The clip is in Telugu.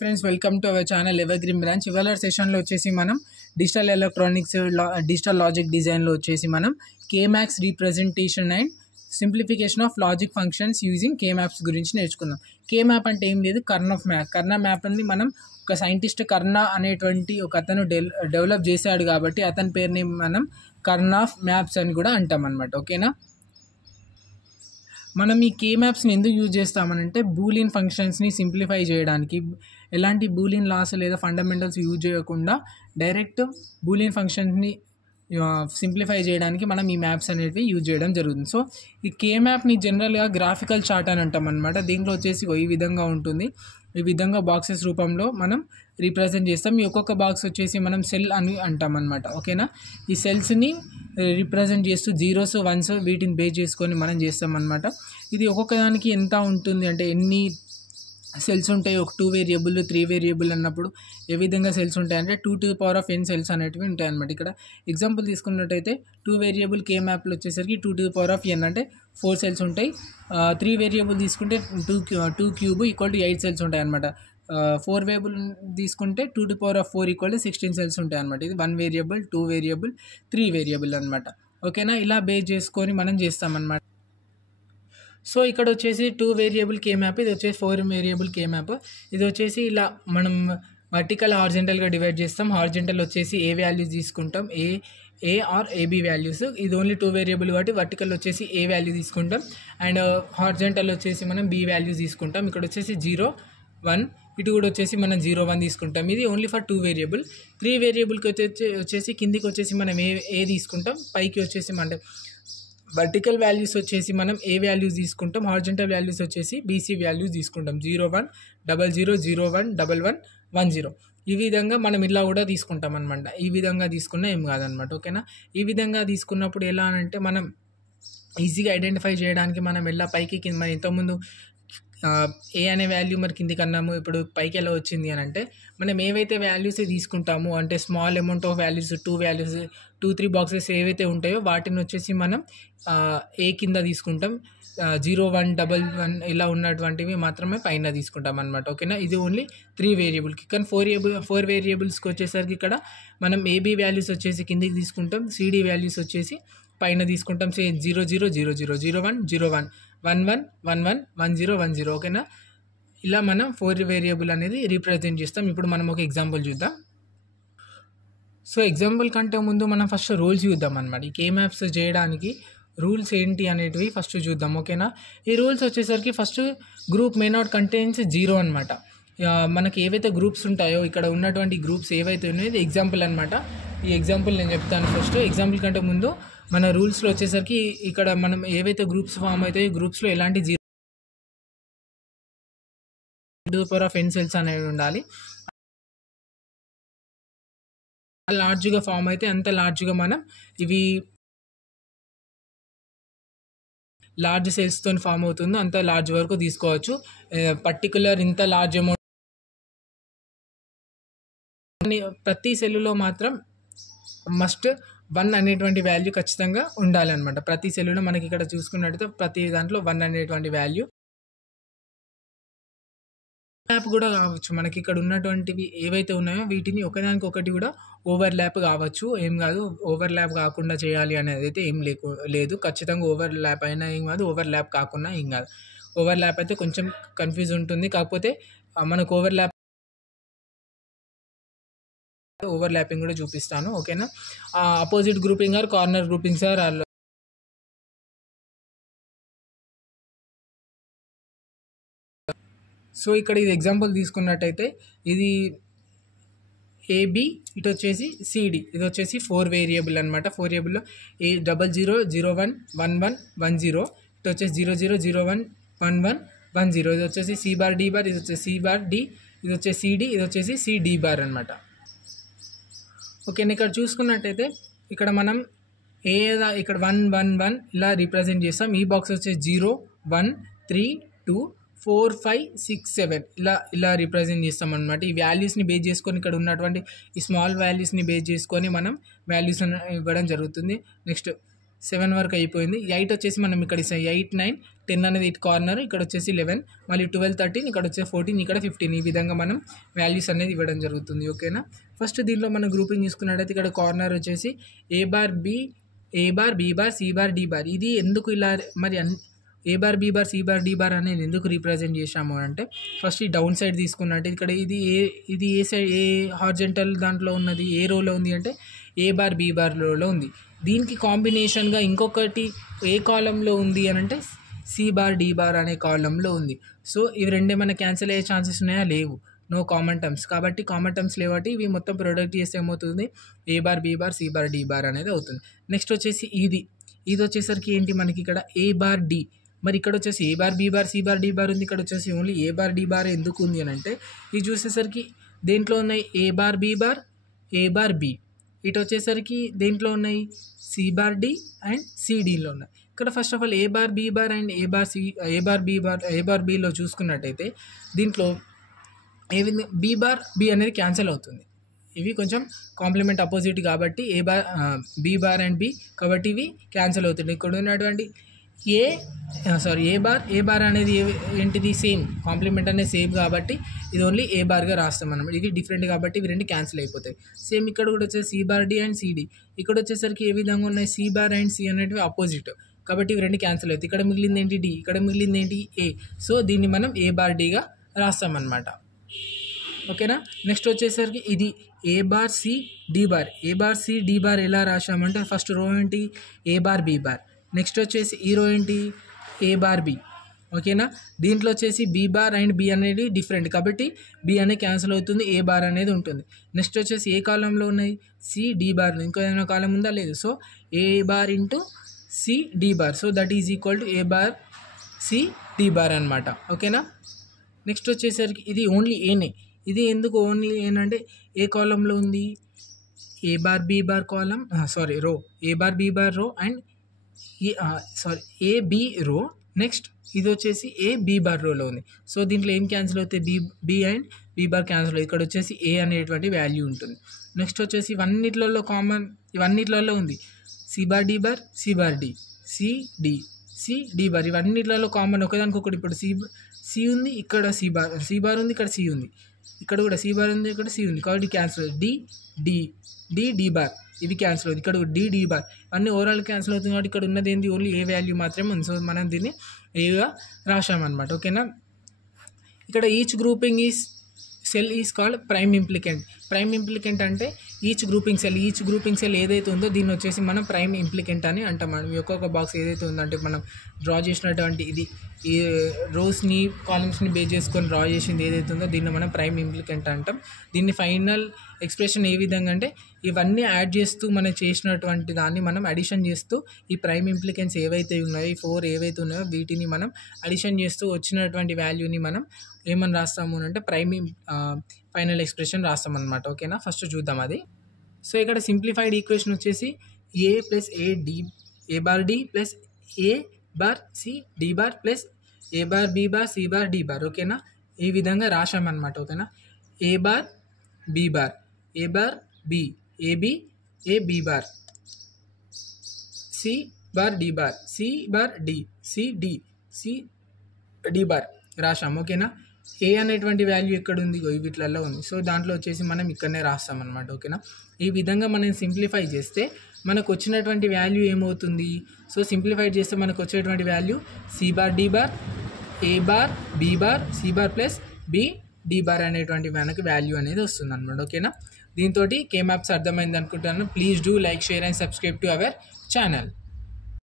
Friends welcome to our channel evergreen branch. ఇవాళ సెషన్లో వచ్చేసి మనం డిజిటల్ ఎలక్ట్రానిక్స్ డిజిటల్ లాజిక్ డిజైన్లో వచ్చేసి మనం K maps representation and simplification of logic functions using K maps గురించి నేర్చుకుందాం. కేమాప్ అంటే ఏం లేదు, కర్ణ మ్యాప్ అని మనం ఒక సైంటిస్ట్ కర్ణ అనేటువంటి ఒక అతను డెవలప్ చేశాడు కాబట్టి అతని పేరుని మనం కర్ణ ఆఫ్ మ్యాప్స్ అని కూడా అంటాం అన్నమాట. ఓకేనా, మనం ఈ కేమాప్స్ని ఎందుకు యూజ్ చేస్తామనంటే బూలియన్ ఫంక్షన్స్ని సింప్లిఫై చేయడానికి, ఎలాంటి బూలియన్ లాస్ లేదా ఫండమెంటల్స్ యూజ్ చేయకుండా డైరెక్ట్ బూలియన్ ఫంక్షన్స్ని సింప్లిఫై చేయడానికి మనం ఈ మ్యాప్స్ అనేవి యూజ్ చేయడం జరుగుతుంది. సో ఈ కేమాప్ని జనరల్గా గ్రాఫికల్ చార్ట్ అని అంటాం అనమాట. దీంట్లో వచ్చేసి ఈ విధంగా ఉంటుంది. ఈ విధంగా బాక్సెస్ రూపంలో మనం రిప్రజెంట్ చేస్తాం. ఈ ఒక్కొక్క బాక్స్ వచ్చేసి మనం సెల్ అని అంటాం అనమాట. ఓకేనా, ఈ సెల్స్ని రిప్రజెంట్ చేస్తూ జీరోస్ వన్స్ వీటిని బేస్ చేసుకొని మనం చేస్తాం అనమాట. ఇది ఒక్కొక్క దానికి ఎంత ఉంటుంది అంటే ఎన్ని సెల్స్ ఉంటాయి, ఒక 2 వేరియబుల్ 3 వేరియబుల్ అన్నప్పుడు ఏ విధంగా సెల్స్ ఉంటాయంటే 2n సెల్స్ అనేటివి ఉంటాయి అనమాట. ఇక్కడ ఎగ్జాంపుల్ తీసుకున్నట్టయితే 2 వేరియబుల్ కే మ్యాప్లో వచ్చేసరికి 2n అంటే 4 సెల్స్ ఉంటాయి. 3 వేరియబుల్ తీసుకుంటే 2 క్యూబ్ ఈక్వల్ టు 8 సెల్స్ ఉంటాయి అనమాట. 4 వేరియబుల్ తీసుకుంటే 2 ఈక్వల్ టు 16 సెల్స్ ఉంటాయి అనమాట. ఇది 1 వేరియబుల్ 2 వేరియబుల్ 3 వేరియబుల్ అనమాట. ఓకేనా, ఇలా బేస్ చేసుకొని మనం చేస్తామన్నమాట. సో ఇక్కడ వచ్చేసి 2 వేరియబుల్ కే మ్యాప్, ఇది వచ్చేసి 4 వేరియబుల్ కే మ్యాప్. ఇది వచ్చేసి ఇలా మనం వర్టికల్ హారిజంటల్గా డివైడ్ చేస్తాం. హారిజంటల్ వచ్చేసి ఏ వాల్యూస్ తీసుకుంటాం, ఏ ఆర్ ఏబీ వాల్యూస్. ఇది ఓన్లీ 2 వేరియబుల్ కాబట్టి వర్టికల్ వచ్చేసి ఏ వాల్యూ తీసుకుంటాం అండ్ హారిజంటల్ వచ్చేసి మనం బి వాల్యూస్ తీసుకుంటాం. ఇక్కడ వచ్చేసి 0 1, ఇటు కూడా వచ్చేసి మనం 0 1 తీసుకుంటాం. ఇది ఓన్లీ ఫర్ 2 వేరియబుల్. 3 వేరియబుల్కి వచ్చేసి కిందికి వచ్చేసి మనం ఏ తీసుకుంటాం, పైకి వచ్చేసి అంటే వర్టికల్ వాల్యూస్ వచ్చేసి మనం ఏ వాల్యూస్ తీసుకుంటాం, హారిజంటల్ వాల్యూస్ వచ్చేసి బీసీ వాల్యూస్ తీసుకుంటాం. 0 1 0 0 0 1 1 1 1 0. ఈ విధంగా మనం ఇలా కూడా తీసుకుంటాం అనమాట. ఈ విధంగా తీసుకున్నా ఏం కాదనమాట. ఓకేనా, ఈ విధంగా తీసుకున్నప్పుడు ఎలా అంటే మనం ఈజీగా ఐడెంటిఫై చేయడానికి మనం ఎలా పైకి కింద మనం ఇంతకుముందు ఏ అనే వాల్యూ మరి కిందికి అన్నాము, ఇప్పుడు పైకి ఎలా వచ్చింది అని అంటే మనం ఏవైతే వాల్యూస్ తీసుకుంటామో అంటే small amount of values 2 3 boxes ఏవైతే ఉంటాయో వాటిని వచ్చేసి మనం ఏ కింద తీసుకుంటాం. 0 1 1 1 ఇలా ఉన్నటువంటివి మాత్రమే పైన తీసుకుంటాం అనమాట. ఓకేనా, ఇది ఓన్లీ 3 వేరియబుల్కి. కానీ 4 వేరియబుల్స్కి వచ్చేసరికి ఇక్కడ మనం ఏబీ వాల్యూస్ వచ్చేసి కిందికి తీసుకుంటాం, సిడి వాల్యూస్ వచ్చేసి పైన తీసుకుంటాం. 0 0 0 0 0 1 0 1 1 1 1 1 1 0 1 0. ఓకేనా, ఇలా మనం 4 వేరియబుల్ అనేది రీప్రజెంట్ చేస్తాం. ఇప్పుడు మనం ఒక ఎగ్జాంపుల్ చూద్దాం. సో ఎగ్జాంపుల్ కంటే ముందు మనం ఫస్ట్ రూల్స్ చూద్దాం అనమాట. ఈ కే మ్యాప్స్ చేయడానికి రూల్స్ ఏంటి అనేటివి ఫస్ట్ చూద్దాం. ఓకేనా, ఈ రూల్స్ వచ్చేసరికి first group may not contains 0 అనమాట. మనకి ఏవైతే గ్రూప్స్ ఉంటాయో ఇక్కడ ఉన్నటువంటి గ్రూప్స్ ఏవైతే ఉన్నాయో ఇది ఎగ్జాంపుల్ అనమాట. ఈ ఎగ్జాంపుల్ నేను చెప్తాను. ఫస్ట్ ఎగ్జాంపుల్ కంటే ముందు మన రూల్స్లో వచ్చేసరికి ఇక్కడ మనం ఏవైతే గ్రూప్స్ ఫామ్ అవుతాయో గ్రూప్స్లో ఎలాంటి 0n సెల్స్ అనేవి ఉండాలి. లార్జ్గా ఫామ్ అయితే అంత లార్జ్గా మనం ఇవి లార్జ్ సెల్స్తో ఫామ్ అవుతుందో అంత లార్జ్ వరకు తీసుకోవచ్చు. పర్టికులర్ ఇంత లార్జ్ అమౌంట్ ప్రతి సెల్లులో మాత్రం మస్ట్ 1 అనేటువంటి వాల్యూ ఖచ్చితంగా ఉండాలన్నమాట. ప్రతి సెల్లులో మనకి ఇక్కడ చూసుకున్నట్టయితే ప్రతి దాంట్లో 1 అనేటువంటి వాల్యూ. ల్యాప్ కూడా కావచ్చు, మనకి ఇక్కడ ఉన్నటువంటివి ఏవైతే ఉన్నాయో వీటిని ఒకదానికొకటి కూడా ఓవర్ ల్యాప్ కావచ్చు, ఏం కాదు. ఓవర్ ల్యాప్ కాకుండా చేయాలి అనేది అయితే ఏం లేదు. ఖచ్చితంగా ఓవర్ ల్యాప్ అయినా ఏం కాదు, ఓవర్ ల్యాప్ కాకుండా ఏం కాదు. ఓవర్ ల్యాప్ అయితే కొంచెం కన్ఫ్యూజ్ ఉంటుంది, కాకపోతే మనకు ఓవర్ ల్యాపింగ్ కూడా చూపిస్తాను. ఓకేనా, opposite grouping or corner grouping sir so ఇక్కడ ఇది ఎగ్జాంపుల్ తీసుకున్నట్టయితే ఇది ఏబి, ఇటు వచ్చేసి సిడి, ఇది వచ్చేసి 4 వేరియబుల్ అనమాట. 4 వేరియబుల్లో 0 0 0 1 1 1 1 0, ఇటు వచ్చేసి 0 0 0 1 1 1 1 0, ఇది వచ్చేసి సి బార్ డి బార్, ఇది వచ్చేసి సి బార్ డి, ఇది వచ్చేసి సిడి, ఇది వచ్చేసి సిడి బార్ అనమాట. ఓకేనా, ఇక్కడ చూసుకున్నట్టయితే ఇక్కడ మనం ఇక్కడ 1 1 1 ఇలా రిప్రజెంట్ చేస్తాం. ఈ బాక్స్ వచ్చేసి 0 1 3 2 4 5 6 7 ఇలా రిప్రజెంట్ చేస్తాం అనమాట. ఈ వాల్యూస్ని బేస్ చేసుకొని ఇక్కడ ఉన్నటువంటి ఈ స్మాల్ వాల్యూస్ని బేస్ చేసుకొని మనం వాల్యూస్ ఇవ్వడం జరుగుతుంది. నెక్స్ట్ 7 వరకు అయిపోయింది. 8 వచ్చేసి మనం ఇక్కడ ఇస్తాం 8 9 10 అనేది ఇటు కార్నర్, ఇక్కడ వచ్చేసి 11, మళ్ళీ 12, 13, ఇక్కడ వచ్చేసి 14, ఇక్కడ 15. ఈ విధంగా మనం వాల్యూస్ అనేది ఇవ్వడం జరుగుతుంది. ఓకేనా. ఫస్ట్ దీంట్లో మనం గ్రూపింగ్ తీసుకున్నట్టయితే ఇక్కడ కార్నర్ వచ్చేసి A bar, B bar, C bar, D bar. ఇది ఎందుకు ఇలా మరి A bar, B bar, C bar, D bar అనేది ఎందుకు రీప్రజెంట్ చేసాము అంటే, ఫస్ట్ ఈ డౌన్ సైడ్ తీసుకున్నట్టు ఇక్కడ ఇది ఏ సైడ్, ఏ హార్జెంటల్ దాంట్లో ఉన్నది, ఏ రోలో ఉంది అంటే ఏ బార్, బి బార్ రోలో ఉంది. దీనికి కాంబినేషన్గా ఇంకొకటి ఏ కాలంలో ఉంది అని అంటే సి బార్, డి బార్ అనే కాలంలో ఉంది. సో ఇవి రెండే మనకి క్యాన్సిల్ అయ్యే ఛాన్సెస్ ఉన్నాయా? లేవు. No common terms. కాబట్టి కామన్ టర్మ్స్ లేవట్టి ఇవి మొత్తం ప్రొడక్ట్ చేస్తే ఏమవుతుంది? A bar, B bar, C bar, D bar అనేది అవుతుంది. నెక్స్ట్ వచ్చేసి ఇది వచ్చేసరికి ఏంటి మనకి ఇక్కడ ఏ బార్, డి. మరి ఇక్కడ వచ్చేసి A bar, B bar, C bar, D bar ఉంది. ఇక్కడ వచ్చేసి only A bar, D bar ఎందుకు ఉంది అని అంటే, ఇది చూసేసరికి దేంట్లో ఉన్నాయి? A bar, B bar, A bar, B. ఇటు వచ్చేసరికి దేంట్లో ఉన్నాయి? సి బార్, డి అండ్ సిడిలో ఉన్నాయి. ఇక్కడ first of all A bar, B bar and A bar, బిలో చూసుకున్నట్టయితే దీంట్లో బి బార్, బి అనేది క్యాన్సిల్ అవుతుంది. ఇవి కొంచెం కాంప్లిమెంట్ అపోజిట్ కాబట్టి బి బార్ అండ్ బి కాబట్టి ఇవి క్యాన్సిల్ అవుతుంది. ఇక్కడ ఉన్నటువంటి ఏ బార్ అనేది ఏంటిది? సేమ్. కాంప్లిమెంట్ అనేది సేమ్ కాబట్టి ఇది ఓన్లీ ఏ బార్గా రాస్తాం మనం. ఇది డిఫరెంట్ కాబట్టి ఇవి రెండు క్యాన్సిల్ అయిపోతాయి. సేమ్ ఇక్కడ కూడా వచ్చేసి C bar, D and CD. ఇక్కడ వచ్చేసరికి ఏ విధంగా ఉన్నాయి? సి బార్ అండ్ సి అనేటివి అపోజిట్ కాబట్టి ఇవి రెండు క్యాన్సిల్ అవుతాయి. ఇక్కడ మిగిలింది ఏంటి? డి. ఇక్కడ మిగిలింది ఏంటి? ఏ. సో దీన్ని మనం ఏ బార్, డిగా రాస్తామన్నమాట. ఓకేనా. నెక్స్ట్ వచ్చేసరికి ఇది ఏ bar, C, D bar. A bar, C, D bar ఎలా రాసామంటే ఫస్ట్ రో ఏంటి? ఏ బార్, బి బార్. నెక్స్ట్ వచ్చేసి ఈ రో ఏంటి? ఏ బార్, బి. ఓకేనా. దీంట్లో వచ్చేసి బి బార్ అండ్ బి అనేది డిఫరెంట్ కాబట్టి బి అనేది క్యాన్సిల్ అవుతుంది, ఏ బార్ అనేది ఉంటుంది. నెక్స్ట్ వచ్చేసి ఏ కాలంలో ఉన్నాయి? C, D bar. ఇంకో ఏదైనా కాలం ఉందా? లేదు. So A bar into C, D bar. So that is equal to A bar, C, D bar అనమాట. ఓకేనా. నెక్స్ట్ వచ్చేసరికి ఇది ఓన్లీ ఏనే. ఇది ఎందుకు ఓన్లీ ఏంటంటే ఏ కాలంలో ఉంది? A bar, B bar column, row. A bar, B bar row and A B row. Next ఇది వచ్చేసి ఏ బి బార్ రోలో ఉంది. సో దీంట్లో ఏం క్యాన్సిల్ అవుతాయి? B and B bar cancel అవుతుంది. ఇక్కడ వచ్చేసి ఏ అనేటువంటి వాల్యూ ఉంటుంది. నెక్స్ట్ వచ్చేసి ఇవన్నిట్లలో కామన్, ఇవన్నిట్లలో ఉంది C bar, D bar, C bar, D, C D bar. ఇవన్నిట్లలో కామన్ ఒకదానికొకటి. ఇప్పుడు సి ఉంది, ఇక్కడ సి బార్ ఉంది, ఇక్కడ సి ఉంది, ఇక్కడ కూడా సి బార్ ఉంది, ఇక్కడ సి ఉంది కాబట్టి క్యాన్సిల్ అవుతుంది. డి బార్ ఇది క్యాన్సిల్ అవుతుంది. ఇక్కడ డి బార్ అన్నీ ఓవరాల్ క్యాన్సిల్ అవుతుంది కాబట్టి ఇక్కడ ఉన్నది ఏంటి? ఓన్లీ ఏ వాల్యూ మాత్రమే ఉంది. సో మనం దీన్ని ఏగా రాసామన్నమాట. ఓకేనా. ఇక్కడ each grouping cell is called prime ఇంప్లికెంట్. Prime ఇంప్లికెంట్ అంటే ఈచ్ గ్రూపింగ్ సెల్ ఏదైతే ఉందో దీన్ని వచ్చేసి మనం ప్రైమ్ ఇంప్లికెంట్ అని అంటాం. మనం ఒక్కొక్క బాక్స్ ఏదైతే ఉందో అంటే మనం డ్రా చేసినటువంటి ఇది ఈ రోస్ని, కాలమ్స్ని బేస్ చేసుకొని డ్రా చేసింది ఏదైతే ఉందో దీన్ని మనం ప్రైమ్ ఇంప్లికెంట్ అంటాం. దీన్ని ఫైనల్ ఎక్స్ప్రెషన్ ఏ విధంగా అంటే ఇవన్నీ యాడ్ చేస్తూ మనం చేసినటువంటి దాన్ని మనం అడిషన్ చేస్తూ ఈ ప్రైమ్ ఇంప్లికెంట్స్ ఏవైతే ఉన్నాయో, ఈ 4 ఏవైతే ఉన్నాయో వీటిని మనం అడిషన్ చేస్తూ వచ్చినటువంటి వాల్యూని మనం ఏమని రాస్తాము అంటే ఫైనల్ ఎక్స్ప్రెషన్ రాస్తాం అనమాట. ఓకేనా. ఫస్ట్ చూద్దాం అది. సో ఇక్కడ సింప్లిఫైడ్ ఈక్వేషన్ వచ్చేసి A plus A bar D plus A bar C D bar plus A bar B bar C bar D bar. ఓకేనా. ఈ విధంగా రాసామన్నమాట. ఓకేనా. A bar, B bar, A bar, B, A B, A B bar, C bar, D bar, C bar, D, C D bar రాసాం. ఓకేనా. ఏ అనేటువంటి వాల్యూ ఎక్కడ ఉంది? వీటిలలో ఉంది. సో దాంట్లో వచ్చేసి మనం ఇక్కడనే రాస్తాం అనమాట. ఓకేనా. ఈ విధంగా మనం సింప్లిఫై చేస్తే మనకు వచ్చినటువంటి వాల్యూ ఏమవుతుంది? సో సింప్లిఫై చేస్తే మనకు వచ్చేటువంటి value C bar, D bar, A bar, B bar, C bar plus B D bar అనేటువంటి మనకి వాల్యూ అనేది వస్తుంది అనమాట. ఓకేనా. దీంతో కే మ్యాప్స్ అర్థమైంది అనుకుంటున్నాను. Please do like, share and subscribe to our channel.